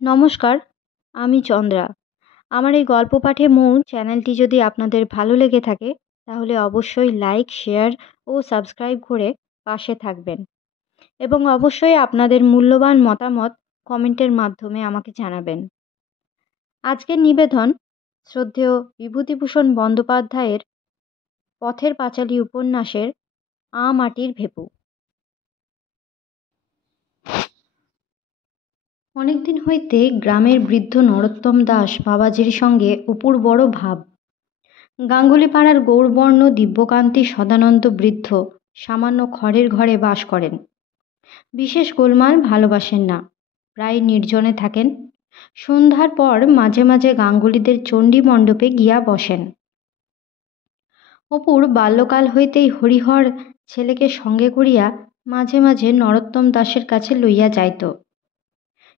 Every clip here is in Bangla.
নমস্কার, আমি চন্দ্রা। আমার এই গল্প পাঠে মূল চ্যানেলটি যদি আপনাদের ভালো লেগে থাকে তাহলে অবশ্যই লাইক, শেয়ার ও সাবস্ক্রাইব করে পাশে থাকবেন এবং অবশ্যই আপনাদের মূল্যবান মতামত কমেন্টের মাধ্যমে আমাকে জানাবেন। আজকের নিবেদন শ্রদ্ধেয় বিভূতিভূষণ বন্দ্যোপাধ্যায়ের পথের পাঁচালী উপন্যাসের মাটির ভেপু। অনেকদিন হইতে গ্রামের বৃদ্ধ নরোত্তম দাস বাবাজির সঙ্গে অপুর বড় ভাব। গাঙ্গুলি-পাড়ার গৌরবর্ণ দিব্যকান্তি সদানন্দ বৃদ্ধ সামান্য খড়ের ঘরে বাস করেন। বিশেষ গোলমাল ভালোবাসেন না, প্রায় নির্জনে থাকেন। সন্ধ্যার পর মাঝে মাঝে গাঙ্গুলিদের চণ্ডী মণ্ডপে গিয়া বসেন। অপুর বাল্যকাল হইতেই হরিহর ছেলেকে সঙ্গে করিয়া মাঝে মাঝে নরোত্তম দাসের কাছে লইয়া যাইত।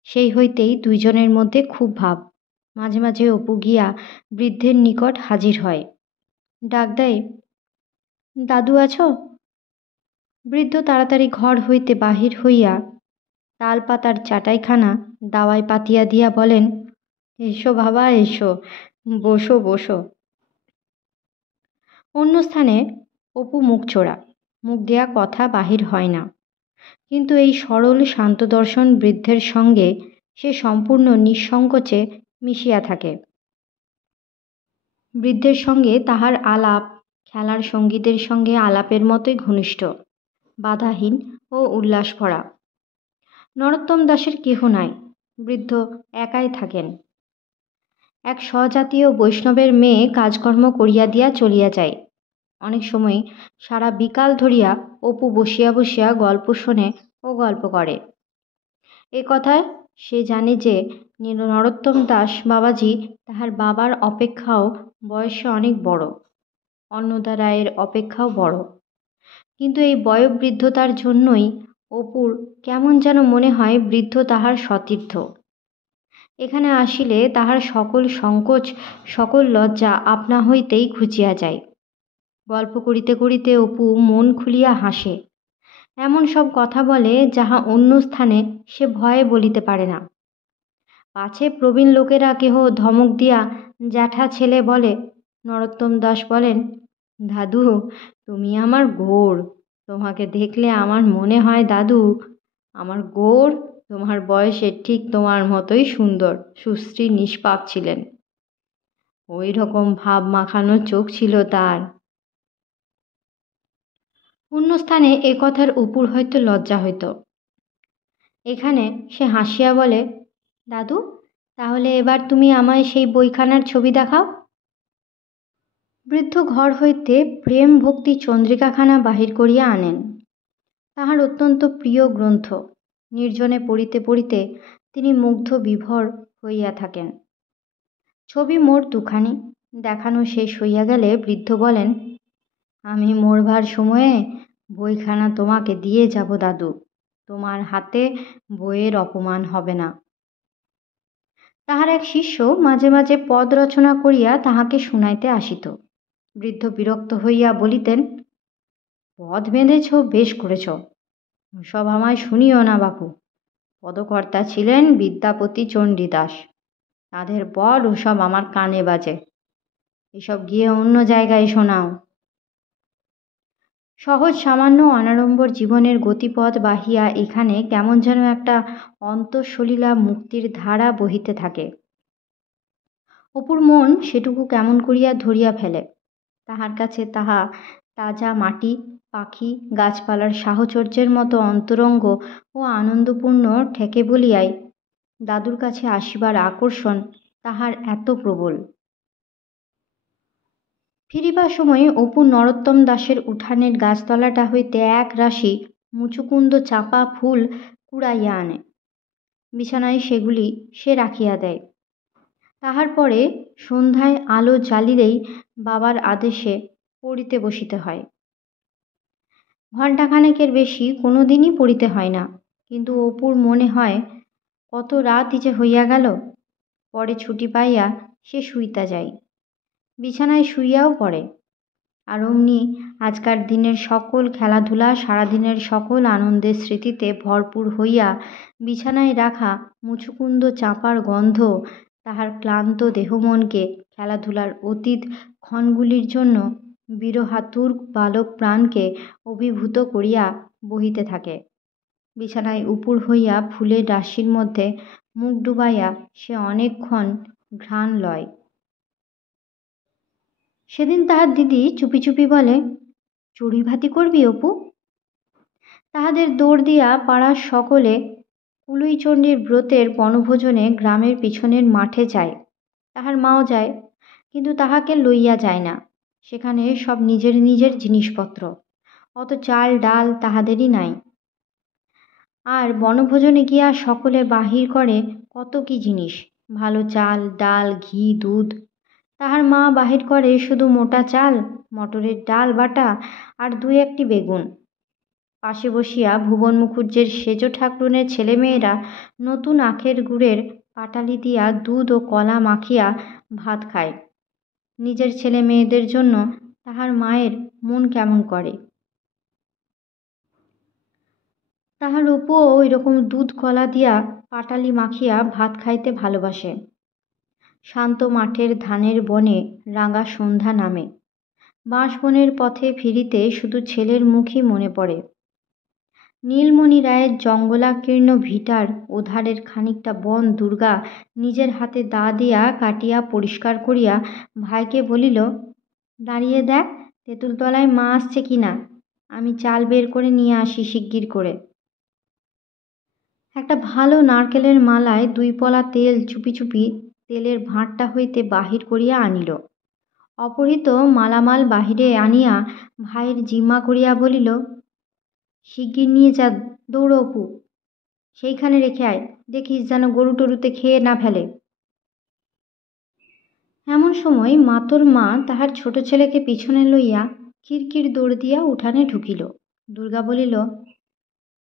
সেই হইতেই দুইজনের মধ্যে খুব ভাব। মাঝে মাঝে অপু গিয়া বৃদ্ধের নিকট হাজির হয়, ডাক দেয়, দাদু আছো? বৃদ্ধ তাড়াতাড়ি ঘর হইতে বাহির হইয়া তালপাতার চাটাইখানা দাওয়ায় পাতিয়া দিয়া বলেন, এসো বাবা এসো, বসো বসো। অন্য স্থানে অপু মুখচোরা, মুখ দেয়া কথা বাহির হয় না, কিন্তু এই সরল শান্তদর্শন বৃদ্ধের সঙ্গে সে সম্পূর্ণ নিঃসংকোচে মিশিয়া থাকে। বৃদ্ধের সঙ্গে তাহার আলাপ খেলার সঙ্গীদের সঙ্গে আলাপের মতোই ঘনিষ্ঠ, বাধাহীন ও উল্লাস ভরা। নরোত্তম দাসের কেহ নাই, বৃদ্ধ একাই থাকেন। এক স্বজাতীয় বৈষ্ণবের মেয়ে কাজকর্ম করিয়া দিয়া চলিয়া যায়। অনেক সময় সারা বিকাল ধরিয়া অপু বসিয়া বসিয়া গল্প শোনে ও গল্প করে। এ কথায় সে জানে যে নরোত্তম দাস বাবাজি তাহার বাবার অপেক্ষাও বয়সে অনেক বড়, অন্নদা রায়ের অপেক্ষাও বড়। কিন্তু এই বয়োবৃদ্ধতার জন্যই অপুর কেমন যেন মনে হয় বৃদ্ধ তাহার সতীর্থ। এখানে আসিলে তাহার সকল সংকোচ সকল লজ্জা আপনা হইতেই ঘুচিয়া যায়। গল্প করিতে করিতে অপু মন খুলিয়া হাসে, এমন সব কথা বলে যাহা অন্য স্থানে সে ভয়ে বলিতে পারে না। পাছে প্রবীণ লোকেরা কেহ ধমক দিয়া জ্যাঠা ছেলে বলে, নরোত্তম দাস বলেন, দাদু তুমি আমার গৌর, তোমাকে দেখলে আমার মনে হয় দাদু আমার গৌর তোমার বয়সে ঠিক তোমার মতোই সুন্দর, সুশ্রী, নিষ্পাপ ছিলেন। ওই রকম ভাব মাখানো চোখ ছিল তার। অন্য স্থানে এ কথার অপুর হয়তো লজ্জা হইত। এখানে সে হাসিয়া বলে, দাদু তাহলে এবার তুমি আমায় সেই বইখানার ছবি দেখাও। বৃদ্ধ ঘর হইতে প্রেম ভক্তি চন্দ্রিকাখানা বাহির করিয়া আনেন, তাহার অত্যন্ত প্রিয় গ্রন্থ। নির্জনে পড়িতে পড়িতে তিনি মুগ্ধ বিভোর হইয়া থাকেন। ছবি মোট দুখানি। দেখানো শেষ হইয়া গেলে বৃদ্ধ বলেন, আমি মরবার সময়ে বইখানা তোমাকে দিয়ে যাব দাদু, তোমার হাতে বইয়ের অপমান হবে না। তাহার এক শিষ্য মাঝে মাঝে পদ রচনা করিয়া তাহাকে শুনাইতে আসিত। বৃদ্ধ বিরক্ত হইয়া বলিতেন, পদ বেঁধেছ বেশ করেছ, সব আমায় শুনিও না বাপু। পদকর্তা ছিলেন বিদ্যাপতি চণ্ডীদাস, তাদের পর ওসব আমার কানে বাজে, এসব গিয়ে অন্য জায়গায় শোনাও। সহজ সামান্য অনাড়ম্বর জীবনের গতিপথ বাহিয়া এখানে কেমন যেন একটা অন্তঃসলীলা মুক্তির ধারা বহিতে থাকে। অপুর মন সেটুকু কেমন করিয়া ধরিয়া ফেলে। তাহার কাছে তাহা তাজা মাটি, পাখি, গাছপালার সাহচর্যের মতো অন্তরঙ্গ ও আনন্দপূর্ণ ঠেকে বলিয়াই দাদুর কাছে আসিবার আকর্ষণ তাহার এত প্রবল। ফিরিবার সময় অপু নরোত্তম দাসের উঠানের গাছতলাটা হইতে এক রাশি মুচুকুন্দ চাপা ফুল কুড়াইয়া আনে। বিছানায় সেগুলি সে রাখিয়া দেয়। তাহার পরে সন্ধ্যায় আলো জ্বালিলেই বাবার আদেশে পড়িতে বসিতে হয়। ঘণ্টাখানেকের বেশি কোনো দিনই পড়িতে হয় না, কিন্তু অপুর মনে হয় কত রাতই যে হইয়া গেল। পরে ছুটি পাইয়া সে শুইতে যায়, বিছানায় শুইয়াও পড়ে। আর অমনি আজকার দিনের সকল খেলাধুলা, সারাদিনের সকল আনন্দের স্মৃতিতে ভরপুর হইয়া বিছানায় রাখা মুচুকুন্দ চাঁপার গন্ধ তাহার ক্লান্ত দেহমনকে খেলাধুলার অতীত ক্ষণগুলির জন্য বিরহাতুর বালক প্রাণকে অভিভূত করিয়া বহিতে থাকে। বিছানায় উপুড় হইয়া ফুলের রাশির মধ্যে মুখ ডুবাইয়া সে অনেকক্ষণ ঘ্রাণ লয়। সেদিন তাহার দিদি চুপি চুপি বলে, চড়ুই ভাতি করবি অপু? তাহাদের দৌড় দিয়া পাড়ার সকলে কুলুইচণ্ডীর ব্রতের বনভোজনে গ্রামের পিছনের মাঠে যায়। তাহার মাও যায়, কিন্তু তাহাকে লইয়া যায় না। সেখানে সব নিজের নিজের জিনিসপত্র, অত চাল ডাল তাহাদেরই নাই। আর বনভোজনে গিয়া সকলে বাহির করে কত কি জিনিস, ভালো চাল ডাল ঘি দুধ। তাহার মা বাহির করে শুধু মোটা চাল, মটরের ডাল বাটা আর দুই একটি বেগুন। পাশে বসিয়া ভুবন মুখুজ্জের সেজ ঠাকরুনের ছেলেমেয়েরা নতুন আখের গুড়ের পাটালি দিয়া দুধ ও কলা মাখিয়া ভাত খায়। নিজের ছেলে মেয়েদের জন্য তাহার মায়ের মন কেমন করে। তাহার অপুও ওইরকম দুধ কলা দিয়া পাটালি মাখিয়া ভাত খাইতে ভালোবাসে। শান্ত মাঠের ধানের বনে রাঙা সন্ধ্যা নামে। বাঁশবনের পথে ফিরিতে শুধু ছেলের মুখই মনে পড়ে। নীলমণি রায়ের জঙ্গলাকীর্ণ ভিটার ওধারের খানিকটা বন দুর্গা নিজের হাতে দা দিয়া কাটিয়া পরিষ্কার করিয়া ভাইকে বলিল, দাঁড়িয়ে দেখ তেঁতুলতলায় মা আসছে কিনা, আমি চাল বের করে নিয়ে আসি শিগগির করে। একটা ভালো নারকেলের মালায় 2 পলা তেল চুপি চুপি তেলের ভাঁড়টা হইতে বাহির করিয়া আনিল। অপহৃত মালামাল বাহিরে আনিয়া ভাইয়ের জিম্মা করিয়া বলিল, শিগগির নিয়ে যা, দৌড় অপু, সেইখানে রেখে আয়, দেখিস যেন গরু টরুতে খেয়ে না ফেলে। এমন সময় মাতর মা তাহার ছোট ছেলেকে পিছনে লইয়া খিড়কির দৌড় দিয়া উঠানে ঢুকিল। দুর্গা বলিল,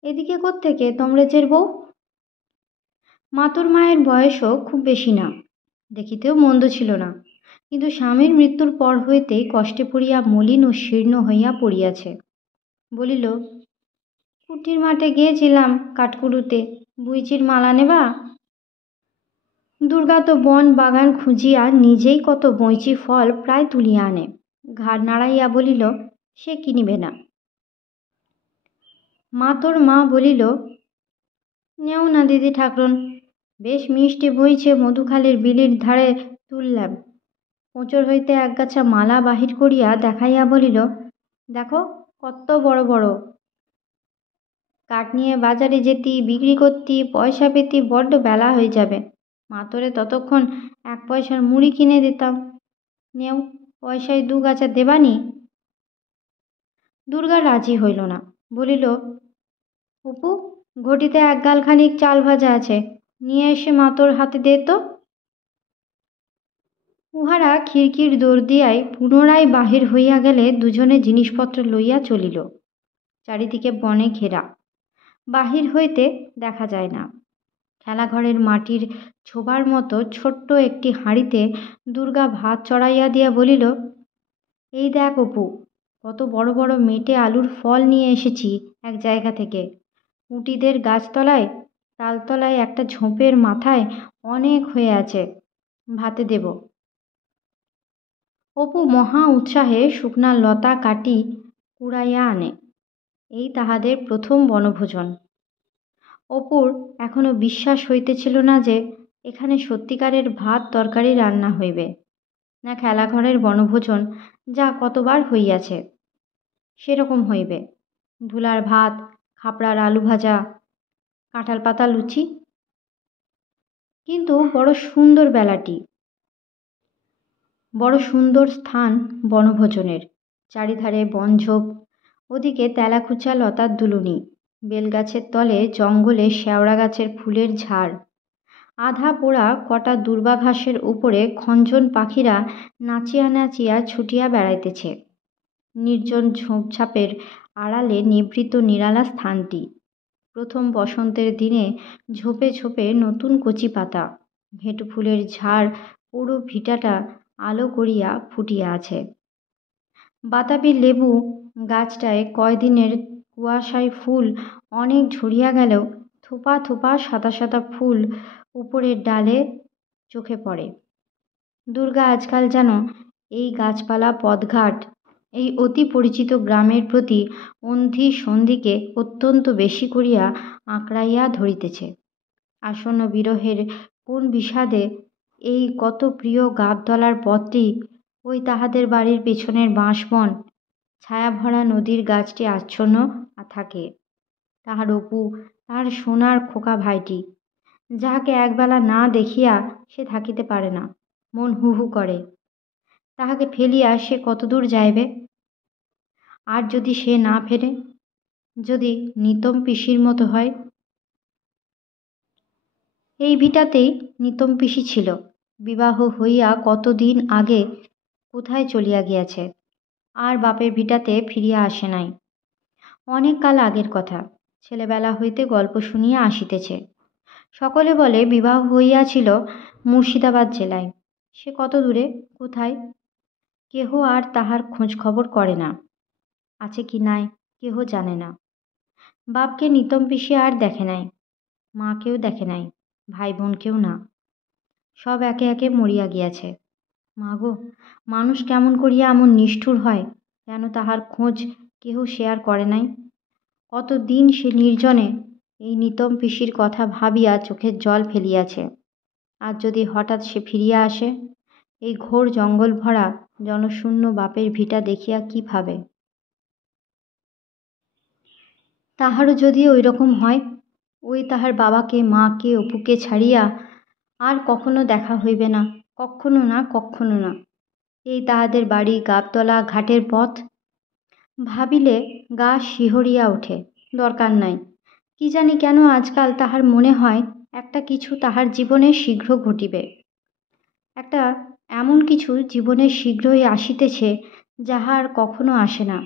এদিকে কোত্থেকে তমরেচের বউ? মাতর মায়ের বয়সও খুব বেশি না, দেখিতেও মন্দ ছিল না, কিন্তু স্বামীর মৃত্যুর পর হইতেই কষ্টে পড়িয়া মলিন ও শীর্ণ হইয়া পড়িয়াছে। বলিল, কুটির মাঠে গিয়েছিলাম কাঠকুড়ুতে, বুইচির মালা নেবা। দুর্গা তো বন বাগান খুঁজিয়া নিজেই কত বইচি ফল প্রায় তুলিয়া আনে। ঘাড় নাড়াইয়া বলিল, সে কিনিবে না। মাতর মা বলিল, নেও না দিদি ঠাকরুন, বেশ মিষ্টি বইছে মধুখালির বিলির ধারে তুললাম। কোঁচর হইতে একগাছা মালা বাহির করিয়া দেখাইয়া বলিল, দেখো কত বড় বড়। কাঠ নিয়ে বাজারে যেতি, বিক্রি করতি, পয়সা পেতি, বড্ড বেলা হয়ে যাবে। মাতরে ততক্ষণ 1 পয়সার মুড়ি কিনে দিতাম। নেও, পয়সায় 2 গাছা দেবানি। দুর্গা রাজি হইল না, বলিল, অপু, ঘটিতে 1 গালখানিক চাল ভাজা আছে, নিয়ে এসে মাতর হাতে দে তো। উহারা খিড়কির দৌড় দিয়াই পুনরায় বাহির হইয়া গেলে দুজনে জিনিসপত্র লইয়া চলিল। চারিদিকে বনে ঘেরা, বাহির হইতে দেখা যায় না। খেলাঘরের মাটির ছোবার মতো ছোট্ট একটি হাঁড়িতে দুর্গা ভাত চড়াইয়া দিয়া বলিল, এই দেখ অপু, কত বড় বড় মেটে আলুর ফল নিয়ে এসেছি এক জায়গা থেকে। উটিদের গাছতলায় তালতলায় একটা ঝোপের মাথায় অনেক হয়ে আছে, ভাতে দেব। অপু মহা উৎসাহে শুকনা লতা কাটি কুড়াইয়া আনে। এই তাহাদের প্রথম বনভোজন। অপুর এখনো বিশ্বাস হইতেছিল না যে এখানে সত্যিকারের ভাত তরকারি রান্না হইবে, না খেলাঘরের বনভোজন যা কতবার হইয়াছে সেরকম হইবে। ধুলার ভাত, খাপড়ার আলু ভাজা, কাঁঠাল পাতা লুচি। কিন্তু বড় সুন্দর বেলাটি, বড় সুন্দর স্থান বনভোজনের। চারিধারে বনঝোপ, ওদিকে তেলাকুচা লতার দুলুনি, বেলগাছের তলে জঙ্গলে শেওড়া গাছের ফুলের ঝাড়, আধা পোড়া কটা দুর্বা ঘাসের উপরে খঞ্জন পাখিরা নাচিয়া নাচিয়া ছুটিয়া বেড়াইতেছে। নির্জন ঝোপঝাপের আড়ালে নিভৃত নিরালা স্থানটি। প্রথম বসন্তের দিনে ঝোপে ঝোপে নতুন কচি পাতা, ভেঁটু ফুলের ঝাড় পুরো ভিটাটা আলো করিয়া ফুটিয়া আছে। বাতাবি লেবু গাছটায় কয়দিনের কুয়াশায় ফুল অনেক ঝরিয়া গেলেও থোপা থোপা সাদা সাদা ফুল উপরের ডালে চোখে পড়ে। দুর্গা আজকাল যেন এই গাছপালা পথঘাট এই অতি পরিচিত গ্রামের প্রতি অন্ধি সন্ধিকে অত্যন্ত বেশি করিয়া আঁকড়াইয়া ধরিতেছে। আসন্ন বিরহের কোন বিষাদে এই কত প্রিয় গাবতলার পথটি, ওই তাহাদের বাড়ির পেছনের বাঁশবন, ছায়াভরা নদীর গাছটি আচ্ছন্ন থাকে। তাহার অপু, তাহার সোনার খোকা ভাইটি, যাহাকে একবেলা না দেখিয়া সে থাকিতে পারে না, মন হু হু করে। তাহাকে ফেলিয়া সে কতদূর যাইবে? আর যদি সে না ফেরে, যদি নিতম পিসির মতো হয়? এই ভিটাতেই নিতম পিসি ছিল। বিবাহ হইয়া কতদিন আগে কোথায় চলিয়া গিয়াছে, আর বাপের ভিটাতে ফিরিয়া আসে নাই। অনেক কাল আগের কথা, ছেলেবেলা হইতে গল্প শুনিয়া আসিতেছে। সকলে বলে বিবাহ হইয়াছিল মুর্শিদাবাদ জেলায়। সে কত দূরে, কোথায়, কেহ আর তাহার খোঁজ খবর করে না। আছে কি নাই কেহ জানে না। বাপকে নিতম পিসি আর দেখে নাই, মাকেও দেখে নাই, ভাই বোনকেও না। সব একে একে মরিয়া গিয়াছে। মা গো, মানুষ কেমন করিয়া এমন নিষ্ঠুর হয়, কেন তাহার খোঁজ কেহ শেয়ার করে নাই? কতদিন সে নির্জনে এই নিতম পিসির কথা ভাবিয়া চোখের জল ফেলিয়াছে। আর যদি হঠাৎ সে ফিরিয়া আসে, এই ঘোর জঙ্গল ভরা জনশূন্য বাপের ভিটা দেখিয়া কি ভাবে? তাহারও যদি ওই রকম হয়, ওই তাহার বাবাকে, মাকে, অপুকে ছাড়িয়া আর কখনো দেখা হইবে না, কক্ষনো না, কক্ষনো না। এই তাহাদের বাড়ি গাবতলা ঘাটের পথ ভাবিলে গা শিহরিয়া ওঠে। দরকার নাই, কি জানি কেন আজকাল তাহার মনে হয় একটা কিছু তাহার জীবনে শীঘ্র ঘটিবে। একটা এমন কিছু জীবনে শীঘ্রই আসিতেছে, যাহা আর কখনো আসে না।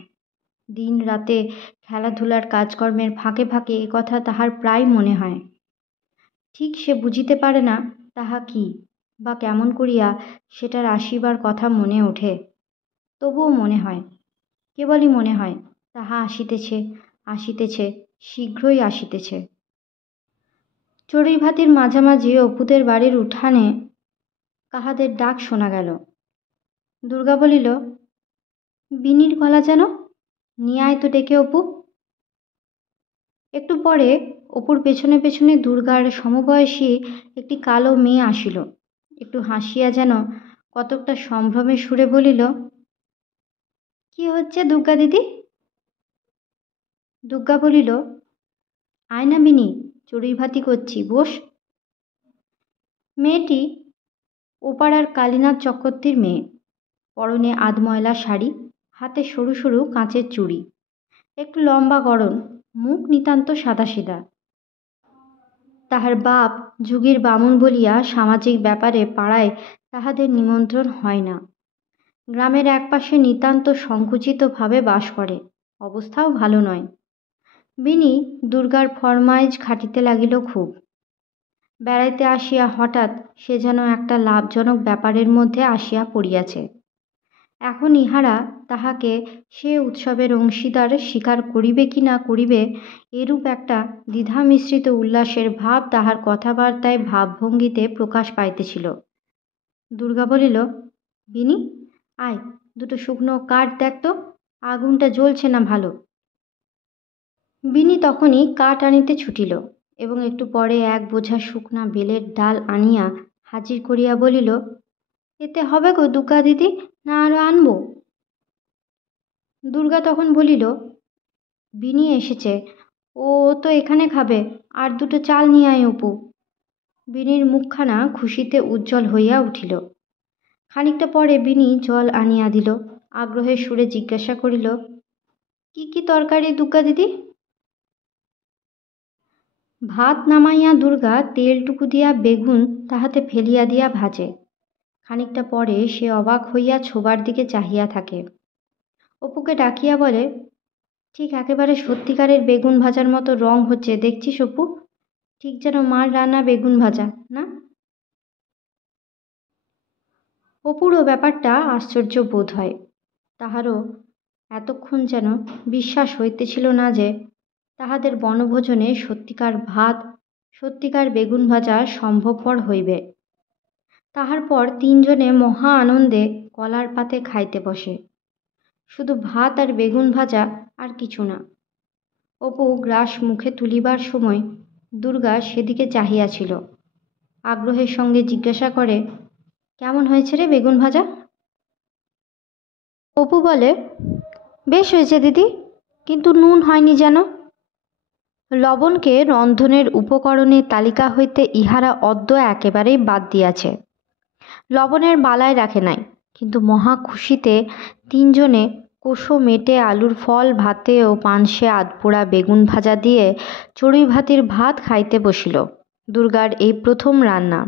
দিন রাতে খেলাধুলার কাজকর্মের ফাঁকে ফাঁকে একথা তাহার প্রায় মনে হয়। ঠিক সে বুঝিতে পারে না তাহা কি, বা কেমন করিয়া সেটার আসিবার কথা মনে ওঠে। তবুও মনে হয়, কেবলই মনে হয়, তাহা আসিতেছে, আসিতেছে, শীঘ্রই আসিতেছে। চড়ুইভাতির মাঝামাঝি অপুদের বাড়ির উঠানে কাহাদের ডাক শোনা গেল। দুর্গা বলিল, বিনির গলা যেন, নিয়ে আয় তো ডেকে অপু। একটু পরে অপুর পেছনে পেছনে দুর্গার সমবয়সী একটি কালো মেয়ে আসিল। একটু হাসিয়া যেন কতকটা সম্ভ্রমের সুরে বলিল, কি হচ্ছে দুর্গা দিদি? দুর্গা বলিল, আয় না বিনি, চড়ুইভাতি করছি, বস। মেয়েটি ওপাড়ার কালীনাথ চক্রবর্তীর মেয়ে। পরনে আধময়লা শাড়ি, হাতে সরু সরু কাঁচের চুড়ি, একটু লম্বা গড়ন, মুখ নিতান্ত সাদাসিধা। তাহার বাপ যুগীর বামুন বলিয়া সামাজিক ব্যাপারে পাড়ায় তাহাদের নিমন্ত্রণ হয় না। গ্রামের একপাশে নিতান্ত সংকুচিতভাবে বাস করে, অবস্থাও ভালো নয়। বিনি দুর্গার ফরমাইজ খাটিতে লাগিল খুব। বেড়াইতে আসিয়া হঠাৎ সে যেন একটা লাভজনক ব্যাপারের মধ্যে আসিয়া পড়িয়াছে। এখন ইহারা তাহাকে সে উৎসবের অংশীদার স্বীকার করিবে কি না করিবে, এরূপ একটা দ্বিধামিশ্রিত উল্লাসের ভাব তাহার কথাবার্তায় ভাবভঙ্গিতে প্রকাশ পাইতেছিল। দুর্গা বলিল, বিনি, আয়, দুটো শুকনো কাঠ দেখ তো, আগুনটা জ্বলছে না ভালো। বিনি তখনই কাঠ আনিতে ছুটিল এবং একটু পরে এক বোঝা শুকনা বেলের ডাল আনিয়া হাজির করিয়া বলিল, এতে হবে গো দুর্গা দিদি, না আরো আনবো? দুর্গা তখন বলিল, বিনি এসেছে, ও তো এখানে খাবে, আর দুটো চাল নিয়ে আয় অপু। বিনির মুখখানা খুশিতে উজ্জ্বল হইয়া উঠিল। খানিকটা পরে বিনি জল আনিয়া দিল। আগ্রহের সুরে জিজ্ঞাসা করিল, কি কি তরকারি দুর্গা দিদি? ভাত নামাইয়া দুর্গা তেলটুকু দিয়া বেগুন তাহাতে ফেলিয়া দিয়া ভাজে। খানিকটা পরে সে অবাক হইয়া ছোবার দিকে চাহিয়া থাকে। অপুকে ডাকিয়া বলে, ঠিক একেবারে সত্যিকারের বেগুন ভাজার মতো রং হচ্ছে দেখছিস অপু, ঠিক যেন মার রান্না বেগুন ভাজা, না? অপুরও ব্যাপারটা আশ্চর্য বোধ হয়। তাহারও এতক্ষণ যেন বিশ্বাস হইতেছিল না যে তাহাদের বনভোজনে সত্যিকার ভাত, সত্যিকার বেগুন ভাজা সম্ভবপর হইবে। তাহার পর তিনজনে মহা আনন্দে কলার পাতে খাইতে বসে। শুধু ভাত আর বেগুন ভাজা, আর কিছু না। অপু গ্রাস মুখে তুলিবার সময় দুর্গা সেদিকে চাহিয়াছিল। আগ্রহের সঙ্গে জিজ্ঞাসা করে, কেমন হয়েছে রে বেগুন ভাজা? অপু বলে, বেশ হয়েছে দিদি, কিন্তু নুন হয়নি যেন। লবণকে রন্ধনের উপকরণের তালিকা হইতে ইহারা অদ্য একেবারেই বাদ দিয়াছে। লবণের বালায় রাখে নাই, কিন্তু মহা খুশিতে তিনজনে কোষো মেটে আলুর ফল ভাতে ও পানসে আধপোড়া বেগুন ভাজা দিয়ে চড়ুই ভাতির ভাত খাইতে বসিল। দুর্গার এই প্রথম রান্না।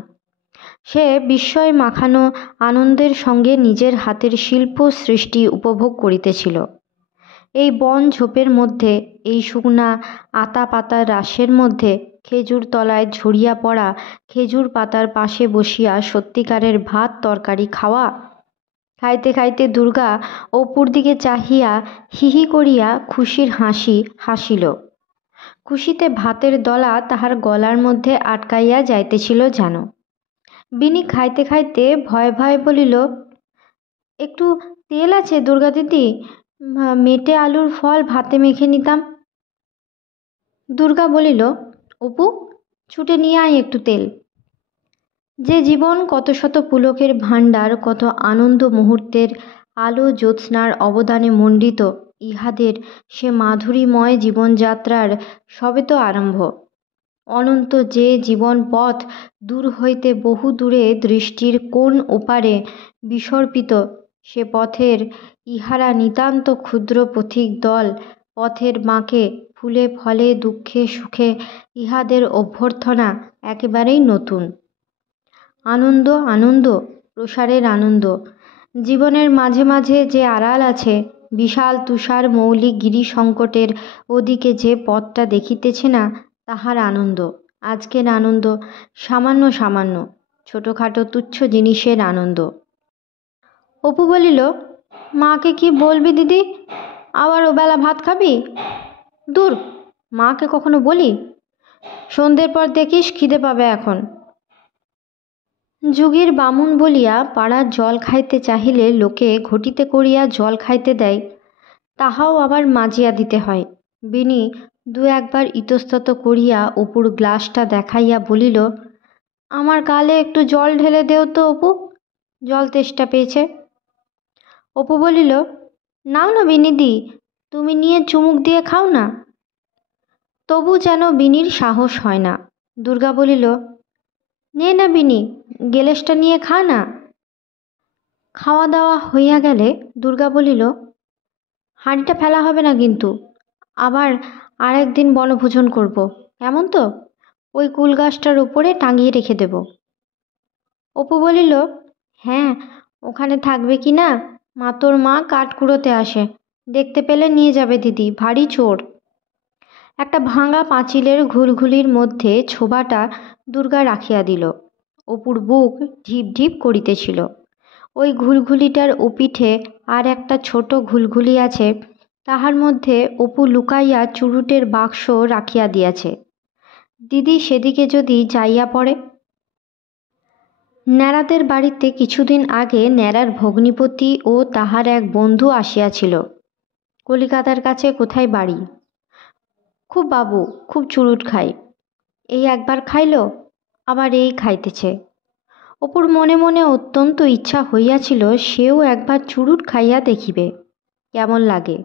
সে বিস্ময় মাখানো আনন্দের সঙ্গে নিজের হাতের শিল্প সৃষ্টি উপভোগ করিতেছিল। এই বন ঝোপের মধ্যে, এই শুকনা আতা পাতার রাশের মধ্যে খেজুর তলায় ঝরিয়া পড়া খেজুর পাতার পাশে বসিয়া সত্যিকারের ভাত তরকারি খাওয়া। খাইতে খাইতে দুর্গা অপুর দিকে চাহিয়া হিহি করিয়া খুশির হাসি হাসিল। খুশিতে ভাতের দলা তাহার গলার মধ্যে আটকাইয়া যাইতেছিল যেন। বিনি খাইতে খাইতে ভয়ে ভয়ে বলিল, একটু তেল আছে দুর্গা দিদি? মেটে আলুর ফল ভাতে মেখে নিতাম। দুর্গা বলিল, অপু, ছুটে নিয়ে আয় একটু তেল। যে জীবন কত শত পুলকের ভাণ্ডার, কত আনন্দ মুহূর্তের আলো জ্যোৎস্নার অবদানে মণ্ডিত, ইহাদের সে মাধুরীময় জীবনযাত্রার সবে তো আরম্ভ। অনন্ত যে জীবন পথ, দূর হইতে বহু দূরে দৃষ্টির কোন ওপারে বিসর্পিত, সে পথের ইহারা নিতান্ত ক্ষুদ্র পথিক দল। পথের বাঁকে ফুলে ফলে দুঃখে সুখে ইহাদের অভ্যর্থনা একেবারেই নতুন। আনন্দ, আনন্দ, প্রসারের আনন্দ। জীবনের মাঝে মাঝে যে আড়াল আছে, বিশাল তুষার মৌলিক গিরিসংকটের ওদিকে যে পথটা দেখিতেছে না, তাহার আনন্দ। আজকের আনন্দ সামান্য সামান্য ছোটোখাটো তুচ্ছ জিনিসের আনন্দ। অপু বলিল, মাকে কি বলবি দিদি? আবার ওবেলা ভাত খাবি? দূর, মাকে কখনো বলি? সন্ধ্যের পর দেখিস খিদে পাবে এখন। যুগের বামুন বলিয়া পাড়ার জল খাইতে চাহিলে লোকে ঘটিতে করিয়া জল খাইতে দেয়, তাহাও আবার মাজিয়া দিতে হয়। বিনি দু একবার ইতস্তত করিয়া অপুর গ্লাসটা দেখাইয়া বলিল, আমার গালে একটু জল ঢেলে দেও তো অপু, জল তেষ্টা পেয়েছে। অপু বলিল, নাও না বিনিদি, তুমি নিয়ে চুমুক দিয়ে খাও না। তবু যেন বিনির সাহস হয় না। দুর্গা বলিল, নে না বিনি, গেলেসটা নিয়ে খা না। খাওয়া দাওয়া হইয়া গেলে দুর্গা বলিল, হাঁড়িটা ফেলা হবে না কিন্তু, আবার আর একদিন বনভোজন করব, কেমন তো? ওই কুল গাছটার উপরে টাঙিয়ে রেখে দেব। অপু বলিল, হ্যাঁ, ওখানে থাকবে কি না? তোর মা কাঠ কুড়োতে আসে, দেখতে পেলে নিয়ে যাবে দিদি, ভারী চোর। একটা ভাঙা পাঁচিলের ঘুলঘুলির মধ্যে ছোবাটা দুর্গা রাখিয়া দিল। অপুর বুক ঢিপ ঢিপ করিতেছিল। ওই ঘুলঘুলিটার ওপিঠে আর একটা ছোট ঘুলঘুলি আছে, তাহার মধ্যে অপু লুকাইয়া চুরুটের বাক্স রাখিয়া দিয়াছে। দিদি সেদিকে যদি যাইয়া পড়ে। ন্যাড়াদের বাড়িতে কিছুদিন আগে ন্যাড়ার ভগ্নিপতি ও তাহার এক বন্ধু আসিয়াছিল। কলিকাতার কাছে কোথায় বাড়ি। খুব বাবু, খুব চুরুট খায়। এই একবার খাইল, আবার এই খাইতেছে। অপুর মনে মনে অত্যন্ত ইচ্ছা হইয়াছিল সেও একবার চুরুট খাইয়া দেখিবে, কেমন লাগে।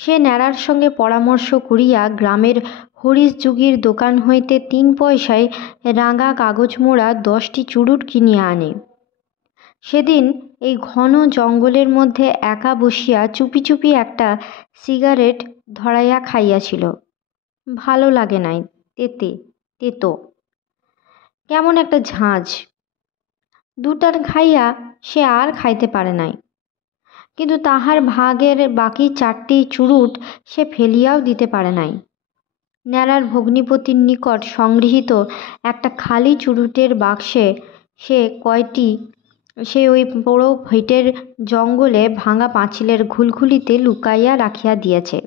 সে ন্যাড়ার সঙ্গে পরামর্শ করিয়া গ্রামের হরিশ যুগীর দোকান হইতে 3 পয়সায় রাঙা কাগজ মোড়া 10টি চুরুট কিনিয়া আনে। সেদিন এই ঘন জঙ্গলের মধ্যে একা বসিয়া চুপি চুপি একটা সিগারেট ধরাইয়া খাইয়াছিল। ভালো লাগে নাই, তেতে তেতো, কেমন একটা ঝাঁঝ। দুটার খাইয়া সে আর খাইতে পারে নাই। কিন্তু তাহার ভাগের বাকি 4টি চুরুট সে ফেলিয়াও দিতে পারে নাই। ন্যাড়ার ভগ্নিপতির নিকট সংগৃহীত একটা খালি চুরুটের বাক্সে সে কয়টি সে ওই বড় ভিটের জঙ্গলে ভাঙা পাঁচিলের ঘুলঘুলিতে লুকাইয়া রাখিয়া দিয়েছে।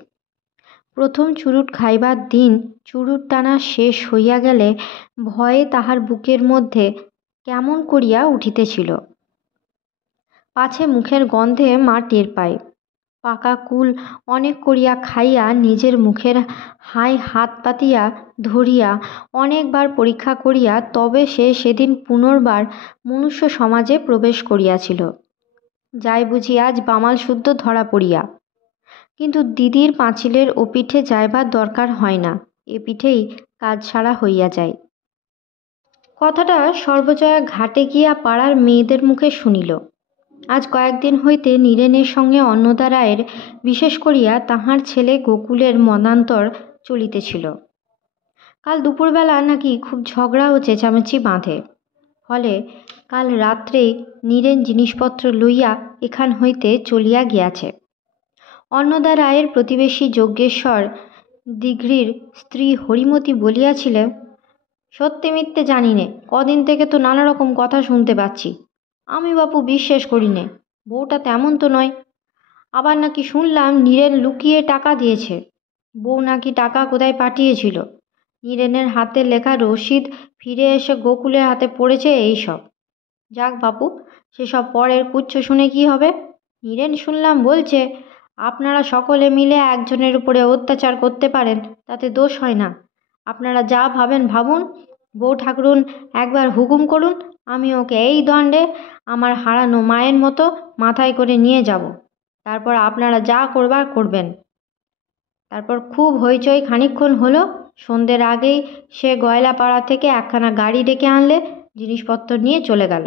প্রথম চুরুট খাইবার দিন চুরুট টানা শেষ হইয়া গেলে ভয়ে তাহার বুকের মধ্যে কেমন করিয়া উঠিতেছিল। পাছে মুখের গন্ধে মা টের পায়। পাকা কুল অনেক করিয়া খাইয়া নিজের মুখের হাই হাত পাতিয়া ধরিয়া অনেকবার পরীক্ষা করিয়া তবে সে সেদিন পুনর্বার মনুষ্য সমাজে প্রবেশ করিয়াছিল। যাই বুঝি আজ বামাল শুদ্ধ ধরা পড়িয়া। কিন্তু দিদির পাঁচিলের ও পিঠে যাইবার দরকার হয় না, এ পিঠেই কাজ সারা হইয়া যায়। কথাটা সর্বজয়া ঘাটে গিয়া পাড়ার মেয়েদের মুখে শুনিল। আজ কয়েকদিন হইতে নীরেনের সঙ্গে অন্নদা রায়ের বিশেষ করিয়া তাহার ছেলে গোকুলের মনান্তর চলিতেছিল। কাল দুপুরবেলা নাকি খুব ঝগড়া ও চেঁচামেচি বাঁধে। ফলে কাল রাত্রেই নীরেন জিনিসপত্র লইয়া এখান হইতে চলিয়া গিয়াছে। অন্নদা রায়ের প্রতিবেশী যজ্ঞেশ্বর দিঘরির স্ত্রী হরিমতি বলিয়াছিল, সত্যি মিথ্যে জানি নে, কদিন থেকে তো নানা রকম কথা শুনতে পাচ্ছি। আমি বাপু বিশ্বাস করি নে, বউটা তেমন তো নয়। আবার নাকি শুনলাম নীরেন লুকিয়ে টাকা দিয়েছে। বউ নাকি টাকা কোথায় পাঠিয়েছিল। নীরেনের হাতে লেখা রসিদ ফিরে এসে গোকুলের হাতে পড়েছে। এইসব যাক বাপু, সেসব পরের কুচ্ছ শুনে কি হবে। নীরেন শুনলাম বলছে, আপনারা সকলে মিলে একজনের উপরে অত্যাচার করতে পারেন, তাতে দোষ হয় না। আপনারা যা ভাবেন ভাবুন, বউ ঠাকুরুন একবার হুকুম করুন, আমি ওকে এই দণ্ডে আমার হারানো মায়ের মতো মাথায় করে নিয়ে যাব। তারপর আপনারা যা করবার করবেন। তারপর খুব হইচই খানিকক্ষণ হলো। সন্ধ্যের আগেই সে গয়লাপাড়া থেকে একখানা গাড়ি ডেকে আনলে, জিনিসপত্র নিয়ে চলে গেল।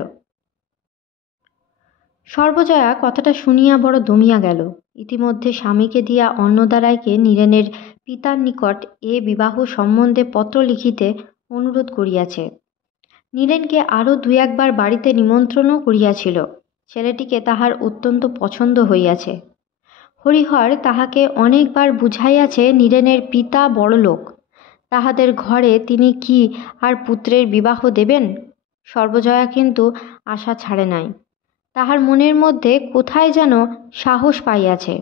সর্বজয়া কথাটা শুনিয়া বড় দমিয়া গেল। ইতিমধ্যে স্বামীকে দিয়া অন্নদা রায়কে নীরেনের পিতার নিকট এ বিবাহ সম্বন্ধে পত্র লিখিতে অনুরোধ করিয়াছে। নীরেনকে আরও ২-১ বার বাড়িতে নিমন্ত্রণও করিয়াছিল। ছেলেটিকে তাহার অত্যন্ত পছন্দ হইয়াছে। হরিহর তাহাকে অনেকবার বুঝাইয়াছে নীরেনের পিতা বড়লোক, তাহাদের ঘরে তিনি কি আর পুত্রের বিবাহ দেবেন? সর্বজয়া কিন্তু আশা ছাড়ে নাই। তাহার মনের মধ্যে কোথায় যেন সাহস পাইয়াছে।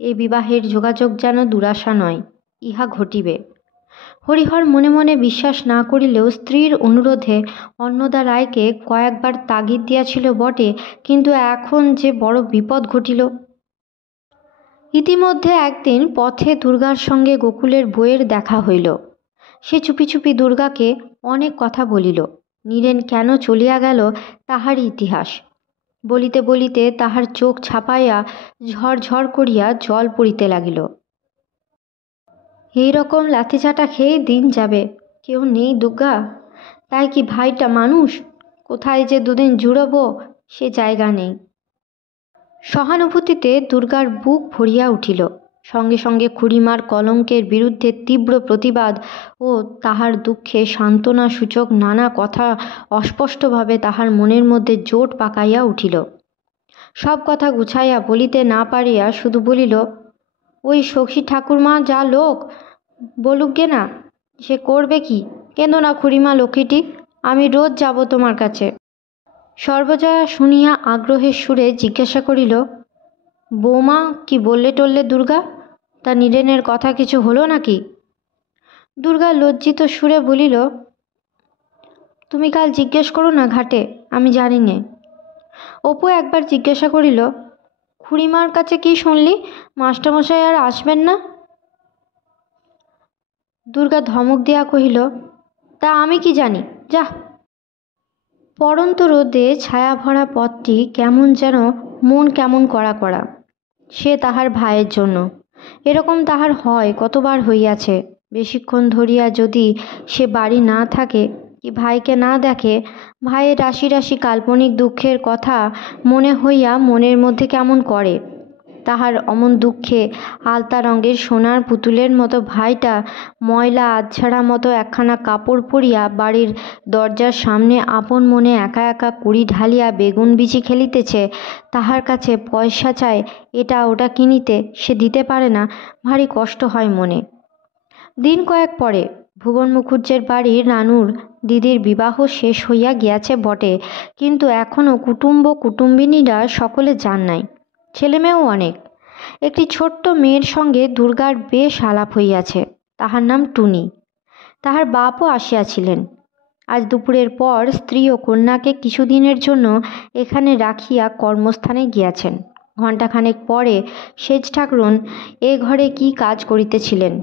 এই বিবাহের যোগাযোগ যেন দুরাশা নয়, ইহা ঘটিবে। হরিহর মনে মনে বিশ্বাস না করিলেও স্ত্রীর অনুরোধে অন্নদা রায়কে কয়েকবার তাগিদ দিয়াছিল বটে, কিন্তু এখন যে বড় বিপদ ঘটিল। ইতিমধ্যে একদিন পথে দুর্গার সঙ্গে গোকুলের বউয়ের দেখা হইল। সে চুপি চুপি দুর্গাকে অনেক কথা বলিল। নীরেন কেন চলিয়া গেল তাহারই ইতিহাস বলিতে বলিতে তাহার চোখ ছাপাইয়া ঝরঝর করিয়া জল পড়িতে লাগিল। এই রকম লাথিচাটা খেয়েই দিন যাবে। কেউ নেই দুর্গা, তাই কি ভাইটা মানুষ? কোথায় যে দুদিন জুড়ব সে জায়গা নেই। সহানুভূতিতে দুর্গার বুক ভরিয়া উঠিল। সঙ্গে সঙ্গে খুড়িমার কলঙ্কের বিরুদ্ধে তীব্র প্রতিবাদ ও তাহার দুঃখে সান্ত্বনা সূচক নানা কথা অস্পষ্টভাবে তাহার মনের মধ্যে জোট পাকাইয়া উঠিল। সব কথা গুছাইয়া বলিতে না পারিয়া শুধু বলিল, ওই সখী ঠাকুরমা যা লোক বলুক গে না, সে করবে কি? কেন না খুড়িমা লক্ষ্মীটি, আমি রোজ যাব তোমার কাছে। সর্বজয়া শুনিয়া আগ্রহের সুরে জিজ্ঞাসা করিল, বৌমা কি বললে টললে দুর্গা? তা নীরেনের কথা কিছু হলো নাকি? দুর্গা লজ্জিত সুরে বলিল, তুমি কাল জিজ্ঞেস করো না ঘাটে, আমি জানি নে। অপু একবার জিজ্ঞাসা করিল, খুড়িমার কাছে কি শুনলি? মাস্টারমশাই আর আসবেন না? দুর্গা ধমক দিয়া কহিল, তা আমি কি জানি, যা। পড়ন্ত রোদে ছায়া ভরা পথটি কেমন যেন মন কেমন করা করা। সে তাহার ভাইয়ের জন্য। এরকম তাহার হয়, কতবার হইয়াছে। বেশিক্ষণ ধরিয়া যদি সে বাড়ি না থাকে, কি ভাইকে না দেখে, ভাইয়ের রাশি রাশি কাল্পনিক দুঃখের কথা মনে হইয়া মনের মধ্যে কেমন করে। তাহার অমন দুঃখে আলতা রঙের সোনার পুতুলের মতো ভাইটা ময়লা আধছাড়া মতো একখানা কাপড় পরিয়া বাড়ির দরজার সামনে আপন মনে একা একা কুড়ি ঢালিয়া বেগুন বিচি খেলিতেছে। তাহার কাছে পয়সা চায় এটা ওটা কিনিতে, সে দিতে পারে না, ভারী কষ্ট হয় মনে। দিন কয়েক পরে ভুবন মুখুজ্জের বাড়ির রানুর দিদির বিবাহ শেষ হইয়া গিয়াছে বটে, কিন্তু এখনও কুটুম্ব কুটুম্বিনীরা সকলে যান নাই। ছেলেমেয়েও অনেক। একটি ছোট্ট মেয়ের সঙ্গে দুর্গার বেশ আলাপ হইয়াছে। তাহার নাম টুনি। তাহার বাপও আসিয়াছিলেন। আজ দুপুরের পর স্ত্রী ও কন্যাকে কিছুদিনের জন্য এখানে রাখিয়া কর্মস্থানে গিয়াছেন। ঘণ্টাখানেক পরে সেজ ঠাকরুন এ ঘরে কি কাজ করিতেছিলেন।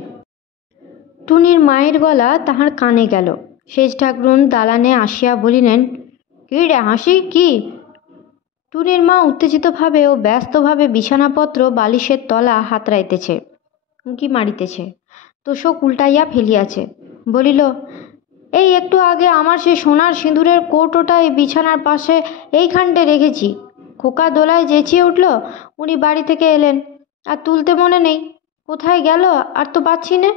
টুনির মায়ের গলা তাহার কানে গেল। সেজ ঠাকরুন দালানে আসিয়া বলিলেন, কী রে হাসি, কি? টুনির মা উত্তেজিতভাবে ও ব্যস্তভাবে বিছানাপত্র বালিশের তলা হাতড়াইতেছে, উঁকি মারিতেছে, তোষক উল্টাইয়া ফেলিয়াছে। বলিল, এই একটু আগে আমার সে সোনার সিঁদুরের কৌটোটা এই বিছানার পাশে এইখানটে রেখেছি। খোকা দোলায় চেঁচিয়ে উঠল, উনি বাড়ি থেকে এলেন, আর তুলতে মনে নেই। কোথায় গেল আর তো পাচ্ছি নে।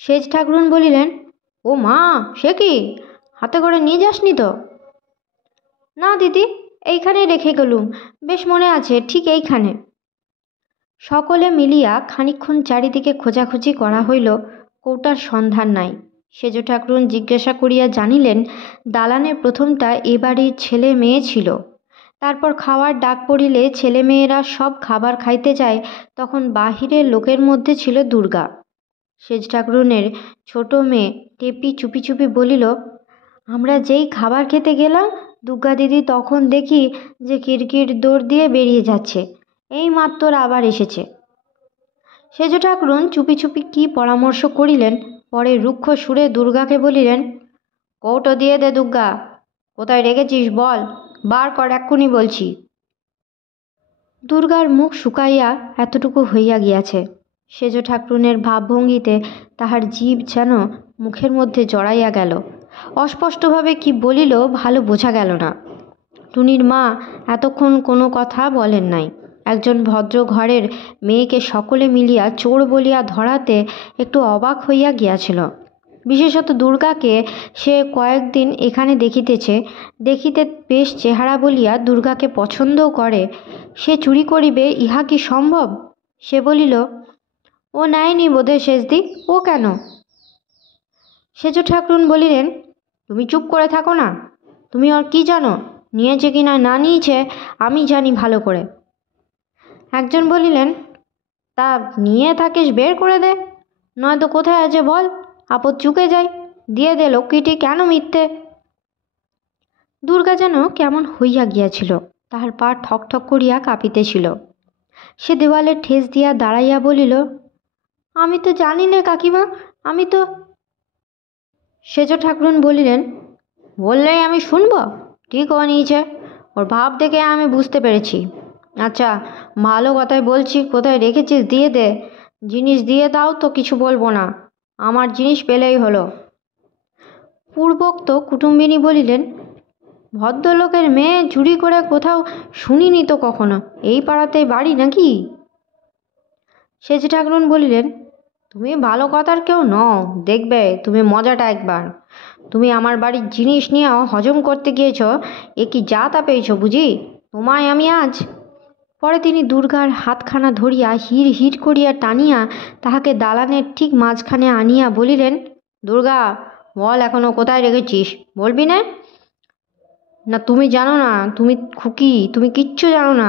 সেজ ঠাকরুন বলিলেন, ও মা, সে কি, হাতে করে নিয়ে যাসনি তো? না দিদি, এইখানেই রেখে গেলুম, বেশ মনে আছে, ঠিক এইখানে। সকলে মিলিয়া খানিকক্ষণ চারিদিকে খোঁজাখুঁজি করা হইল, কৌটার সন্ধান নাই। সেজ ঠাকরুন জিজ্ঞাসা করিয়া জানিলেন, দালানের প্রথমটা এ বাড়ির ছেলে মেয়ে ছিল। তারপর খাওয়ার ডাক পড়িলে ছেলে মেয়েরা সব খাবার খাইতে যায়, তখন বাহিরের লোকের মধ্যে ছিল দুর্গা। সেজ ঠাকরুনের ছোট মেয়ে টেপি চুপি চুপি বলিল, আমরা যেই খাবার খেতে গেলাম, দুর্গা দিদি তখন দেখি যে কিরকির দৌড় দিয়ে বেরিয়ে যাচ্ছে, এই মাত্র আবার এসেছে। সেজ ঠাকরুন চুপি চুপি কী পরামর্শ করিলেন, পরে রুক্ষ সুরে দুর্গাকে বলিলেন, কৌটো দিয়ে দে দুর্গা, কোথায় রেখেছিস বল, বার কর এক্ষুনি বলছি। দুর্গার মুখ শুকাইয়া এতটুকু হইয়া গিয়াছে। সেজ ঠাকরুনের ভাবভঙ্গিতে তাহার জিভ যেন মুখের মধ্যে জড়াইয়া গেল। অস্পষ্টভাবে কি বলিল ভালো বোঝা গেল না। টুনির মা এতক্ষণ কোনো কথা বলেন নাই। একজন ভদ্র ঘরের মেয়েকে সকলে মিলিয়া চোর বলিয়া ধরাতে একটু অবাক হইয়া গিয়াছিল। বিশেষত দুর্গাকে সে কয়েকদিন এখানে দেখিতেছে, দেখিতে বেশ চেহারা বলিয়া দুর্গাকে পছন্দও করে। সে চুরি করিবে, ইহা কি সম্ভব? সে বলিল, ও নেয়নি বোধে সেজদি, ও কেন? সেজ ঠাকরুন বলিলেন, তুমি চুপ করে থাকো না, তুমি ওর কি জানো, নিয়েছে কি না না নিয়েছে আমি জানি ভালো করে। একজন বলিলেন, তা নিয়ে থাকিস বের করে দে, নয়তো কোথায় আছে বল, আপদ চুকে যায়, দিয়ে দে লক্ষ্মীটি, কেন মিথ্যে? দুর্গা যেন কেমন হইয়া গিয়াছিল, তাহার পা ঠক ঠক করিয়া কাঁপিতেছিল। সে দেওয়ালে ঠেস দিয়া দাঁড়াইয়া বলিল, আমি তো জানি না কাকিমা, আমি তো। সেজ ঠাকরুন বলিলেন, বললেই আমি শুনব? ঠিক ও নিয়েছে, ওর ভাব দেখে আমি বুঝতে পেরেছি। আচ্ছা, ভালো কথাই বলছি, কোথায় রেখেছিস দিয়ে দে, জিনিস দিয়ে দাও তো কিছু বলবো না, আমার জিনিস পেলেই হলো। পূর্বোক্ত কুটুম্বিনী বলিলেন, ভদ্রলোকের মেয়ে চুরি করে কোথাও শুনিনি তো কখনো, এই পাড়াতেই বাড়ি নাকি? সেজ ঠাকরুন বলিলেন, তুমি ভালো কথার কেউ নও, দেখবে তুমি মজাটা একবার। তুমি আমার বাড়ির জিনিস নিয়ে হজম করতে গিয়েছ, এ কি যা তা পেয়েছ বুঝি, তোমায় আমি আজ। পরে তিনি দুর্গার হাতখানা ধরিয়া হিড় হিড় করিয়া টানিয়া তাহাকে দালানের ঠিক মাঝখানে আনিয়া বলিলেন, দুর্গা, বল এখনো কোথায় রেখেছিস, বলবি না? না তুমি জানো না, তুমি খুকি, তুমি কিচ্ছু জানো না,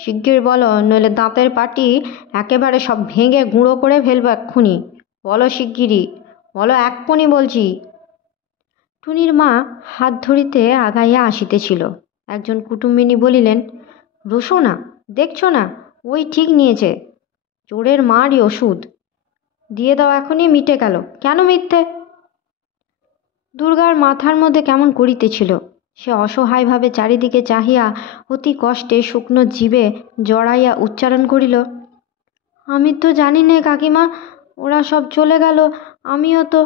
শিগগির বলো, নইলে দাঁতের পাটি একেবারে সব ভেঙে গুঁড়ো করে ফেলবো এক্ষুনি, বলো শিগগিরই, বলো এক্ষুনি বলছি। টুনির মা হাত ধরিতে আগাইয়া আসিতেছিল। একজন কুটুম্বিনী বলিলেন, রোসো না, দেখছো না, ওই ঠিক নিয়েছে, চোরের মারই ওষুধ, দিয়ে দাও এখনই, মিটে গেল, কেন মিথ্যে? দুর্গার মাথার মধ্যে কেমন করিতেছিল। সে অসহায়ভাবে চারিদিকে চাহিয়া অতি কষ্টে শুকনো জিভে জড়াইয়া উচ্চারণ করিল, আমি তো জানি নে কাকিমা, ওরা সব চলে গেল, আমিও তো।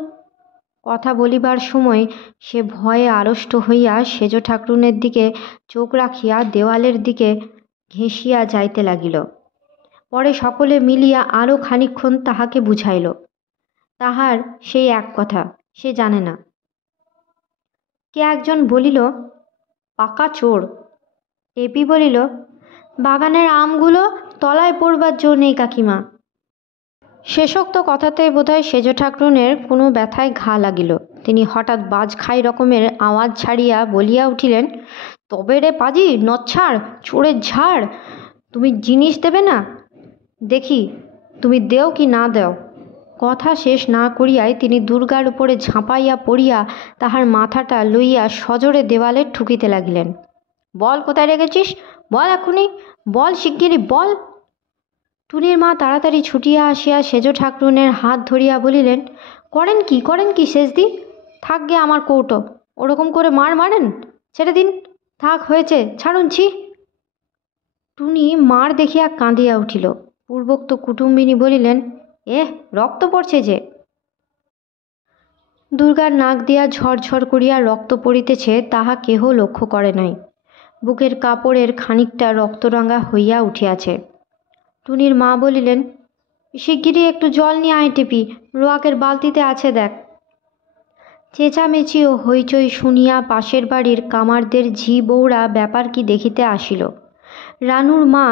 কথা বলিবার সময় সে ভয়ে আড়ষ্ট হইয়া সেজ ঠাকরুনের দিকে চোখ রাখিয়া দেওয়ালের দিকে ঘেঁষিয়া যাইতে লাগিল। পরে সকলে মিলিয়া আরও খানিকক্ষণ তাহাকে বুঝাইল। তাহার সেই এক কথা, সে জানে না। কে একজন বলিল, পাকা চোর। টেপি বলিল, বাগানের আমগুলো তলায় পড়বার জো নেই কাকিমা। শেষোক্ত কথাতে বোধহয় সেজ ঠাকরুনের কোনো ব্যথায় ঘা লাগিল। তিনি হঠাৎ বাজ খাই রকমের আওয়াজ ছাড়িয়া বলিয়া উঠিলেন, তবে রে পাজি নচ্ছাড় চোরের ঝাড়, তুমি জিনিস দেবে না? দেখি তুমি দেও কি না দেও। কথা শেষ না করিয়াই তিনি দুর্গার উপরে ঝাঁপাইয়া পড়িয়া তাহার মাথাটা লইয়া সজোরে দেওয়ালে ঠুকিতে লাগিলেন। বল কোথায় রেখেছিস, বল এখনই, বল শিগগিরি বল। টুনির মা তাড়াতাড়ি ছুটিয়া আসিয়া সেজ ঠাকরুনের হাত ধরিয়া বলিলেন, করেন কি শেষদি? থাকগে আমার কৌটো, ওরকম করে মারেন? ছেড়ে দিন, থাক হয়েছে, ছাড়ুন ছি। টুনি মার দেখিয়া কাঁদিয়া উঠিল। পূর্বোক্ত কুটুম্বিনী বলিলেন, রক্ত পড়ছে যে। দুর্গার নাক দিয়া ঝরঝর করিয়া রক্ত পড়িতেছে তাহা কেহ লক্ষ্য করে নাই। বুকের কাপড়ের খানিকটা রক্তরাঙা হইয়া উঠিয়াছে। টুনির মা বলিলেন, শিগগিরই একটু জল নিয়ে আয় টেপি, রোয়াকের বালতিতে আছে দেখ। চেঁচামেচি ও হইচই শুনিয়া পাশের বাড়ির কামারদের ঝি বউরা ব্যাপার কি দেখিতে আসিল। রানুর মা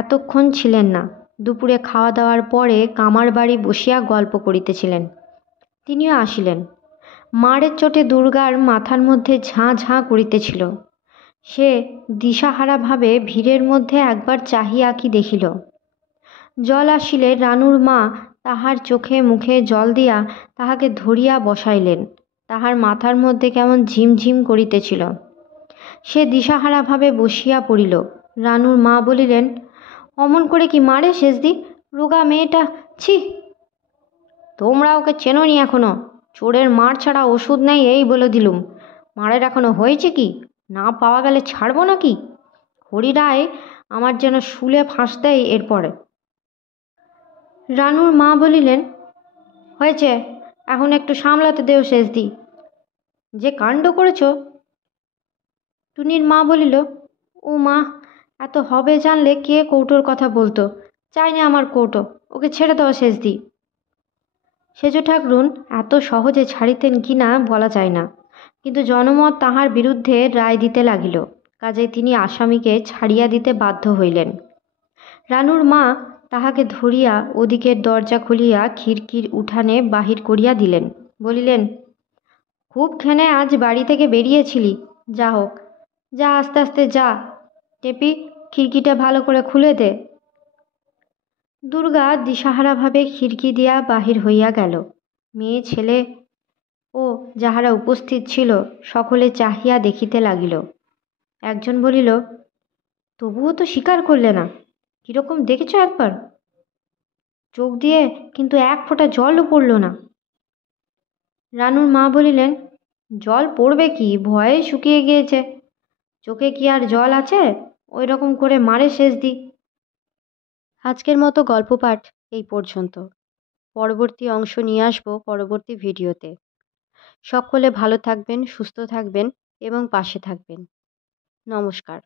এতক্ষণ ছিলেন না। দুপুরে খাওয়া দাওয়ার পরে কামার বাড়ি বসিয়া গল্প করিতেছিলেন। তিনিও আসিলেন। মারের চোটে দুর্গার মাথার মধ্যে ঝাঁ ঝাঁ করিতেছিল। সে দিশাহারাভাবে ভিড়ের মধ্যে একবার চাহিয়া কি দেখিল। জল আসিলে রানুর মা তাহার চোখে মুখে জল দিয়া তাহাকে ধরিয়া বসাইলেন। তাহার মাথার মধ্যে কেমন ঝিমঝিম করিতেছিল। সে দিশাহারাভাবে বসিয়া পড়িল। রানুর মা বলিলেন, অমন করে কি মারে শেষদি, রোগা মেয়েটা, ছি। তোমরা ওকে চেনোনি এখনো, চোরের মার ছাড়া ওষুধ নেই এই বলে দিলুম। মারের এখনো হয়েছে কি, না পাওয়া গেলে ছাড়বো নাকি? হরিরায় আমার যেন শুলে ফাঁস দেয় এরপরে। রানুর মা বলিলেন, হয়েছে, এখন একটু সামলাতে দেও শেষদি, যে কাণ্ড করেছ। টুনির মা বলিল, ও মা, এত হবে জানলে কে কৌটোর কথা বলতো, চাই না আমার কৌটো, ওকে ছেড়ে দেওয়া শেষদি। সেজ ঠাকরুন এত সহজে ছাড়িতেন কি না বলা যায় না, কিন্তু জনমত তাহার বিরুদ্ধে রায় দিতে লাগিল। কাজেই তিনি আসামিকে ছাড়িয়া দিতে বাধ্য হইলেন। রানুর মা তাহাকে ধরিয়া ওদিকের দরজা খুলিয়া খিড়কির উঠানে বাহির করিয়া দিলেন। বলিলেন, খুব খেনে আজ বাড়ি থেকে বেরিয়েছিলি, যা হোক, যা আস্তে আস্তে যা। টেপি, খিড়কিটা ভালো করে খুলে দে। দুর্গা দিশাহারাভাবে খিড়কি দিয়া বাহির হইয়া গেল। মেয়ে ছেলে ও যাহারা উপস্থিত ছিল সকলে চাহিয়া দেখিতে লাগিল। একজন বলিল, তবুও তো স্বীকার করলে না, কীরকম দেখেছ একবার? চোখ দিয়ে কিন্তু এক ফোঁটা জলও পড়ল না। রানুর মা বলিলেন, জল পড়বে কি, ভয়ে শুকিয়ে গিয়েছে, চোখে কি আর জল আছে? ওই রকম করে মারে শেষদি। আজকের মতো গল্প পাঠ এই পর্যন্ত। পরবর্তী অংশ নিয়ে আসবো পরবর্তী ভিডিওতে। সকলে ভালো থাকবেন, সুস্থ থাকবেন এবং পাশে থাকবেন। নমস্কার।